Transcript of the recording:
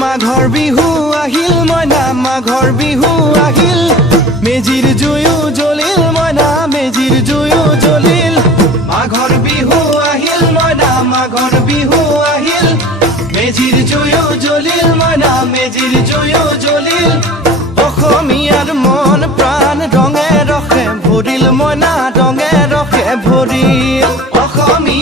মাঘৰ বিহু আহিল মইনা মাঘৰ বিহু আহিল মেজিৰ জুয়ো জ্বলিল মইনা মেজিৰ জুয়ো জ্বলিল মাঘৰ বিহু আহিল মইনা মাঘৰ বিহু আহিল মেজিৰ জুয়ো জ্বলিল মইনা মেজিৰ জুয়ো জ্বলিল অসমীয়াৰ মন প্ৰাণ ৰঙে ৰসে ভৰিল মইনা ৰঙে ৰসে ভৰিল অসমীয়া